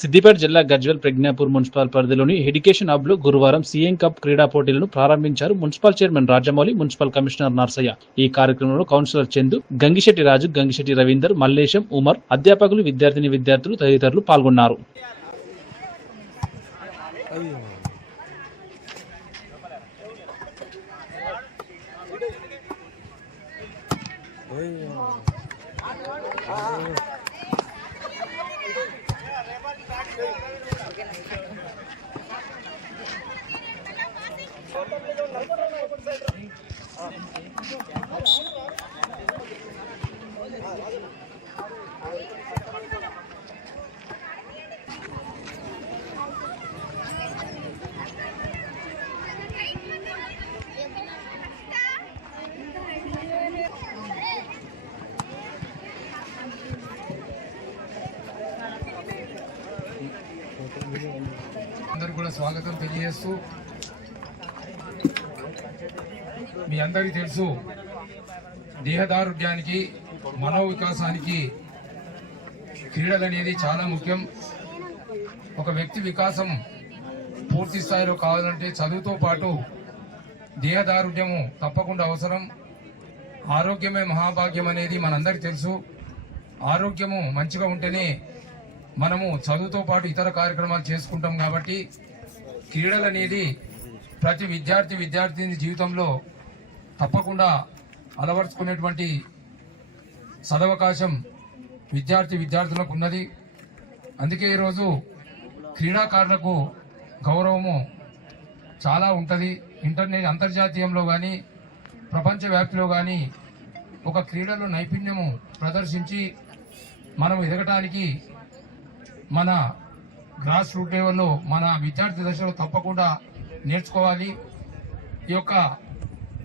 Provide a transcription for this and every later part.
సిద్దిపేట జిల్లా గజ్వేల్ ప్రజ్ఞాపూర్ మున్సిపల్ పరిధిలోని education hub లో గురువారం సీఎం కప్ క్రీడా పోటీలను ప్రారంభించారు municipal chairman Rajamouli, municipal commissioner Narsaiah. ఈ కార్యక్రమంలో కౌన్సిలర్ చందు, గంగిశెట్టి రాజు, గంగిశెట్టి రవీందర్, మల్లేశం, ఉమర్, అధ్యాపకులు, విద్యార్థులు తదితరులు పాల్గొన్నారు. అందరూ కూడా స్వాగతం తెలియజేస్తూ, మీ అందరికీ తెలుసు దేహదారుఢ్యానికి, మనోవికాసానికి క్రీడలు అనేది చాలా ముఖ్యం. ఒక వ్యక్తి వికాసం పూర్తి స్థాయిలో కావాలంటే చదువుతో పాటు దేహదారుఢ్యము తప్పకుండా అవసరం. ఆరోగ్యమే మహాభాగ్యం అనేది మనందరికీ తెలుసు. ఆరోగ్యము మంచిగా ఉంటేనే మనము చదువుతో పాటు ఇతర కార్యక్రమాలు చేసుకుంటాం. కాబట్టి క్రీడలు అనేది ప్రతి విద్యార్థిని జీవితంలో తప్పకుండా అలవర్చుకునేటువంటి సదవకాశం విద్యార్థులకు ఉన్నది. అందుకే ఈరోజు క్రీడాకారులకు గౌరవము చాలా ఉంటుంది. అంతర్జాతీయంలో కానీ ప్రపంచవ్యాప్తిలో కానీ ఒక క్రీడలో నైపుణ్యము ప్రదర్శించి మనం ఎదగటానికి మన గ్రాస్ రూట్ లెవెల్లో మన విద్యార్థి దశలో తప్పకుండా నేర్చుకోవాలి. ఈ యొక్క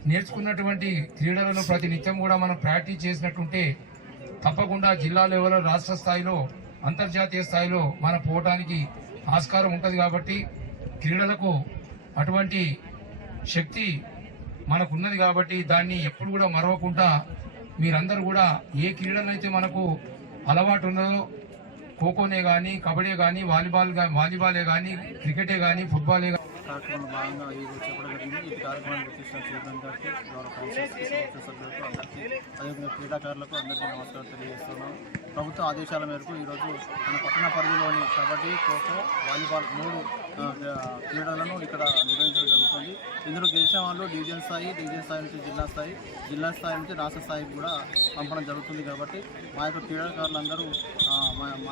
నేర్చుకున్నటువంటి క్రీడలను ప్రతి నిత్యం కూడా మనం ప్రాక్టీస్ చేసినట్టుంటే తప్పకుండా జిల్లా లెవెల్లో, రాష్ట్ర స్థాయిలో, అంతర్జాతీయ స్థాయిలో మనం పోవడానికి ఆస్కారం ఉంటుంది. కాబట్టి క్రీడలకు అటువంటి శక్తి మనకున్నది. కాబట్టి దాన్ని ఎప్పుడు కూడా మరవకుండా మీరందరూ కూడా ఏ క్రీడలైతే మనకు అలవాటు ఉన్నదో, ఖోఖోనే కానీ, కబడ్డీ కానీ, వాలీబాలే కానీ, క్రికెటే కానీ, ఫుట్బాలే కానీ కార్యక్రమంలో భాగంగా ఈరోజు చెప్పడం జరిగింది. ఈ కార్యక్రమాన్ని గుర్తించిన చైర్మన్ గారికి, గౌరవ కౌన్సిలర్స్కి, సభ్యులకు అందరికీ, అదేవిధంగా క్రీడాకారులకు అందరికీ నమస్కారం తెలియజేస్తున్నాం. ప్రభుత్వ ఆదేశాల మేరకు ఈరోజు మన పట్టణ పరిధిలోని కబడ్డీ, ఖోఖో, వాలీబాల్ 3 క్రీడలను ఇక్కడ నిర్వహించడం జరుగుతుంది. ఇందులో గెలిచిన వాళ్ళు డివిజన్ స్థాయి నుంచి జిల్లా స్థాయి నుంచి రాష్ట్ర స్థాయికి కూడా పంపడం జరుగుతుంది. కాబట్టి మా యొక్క క్రీడాకారులందరూ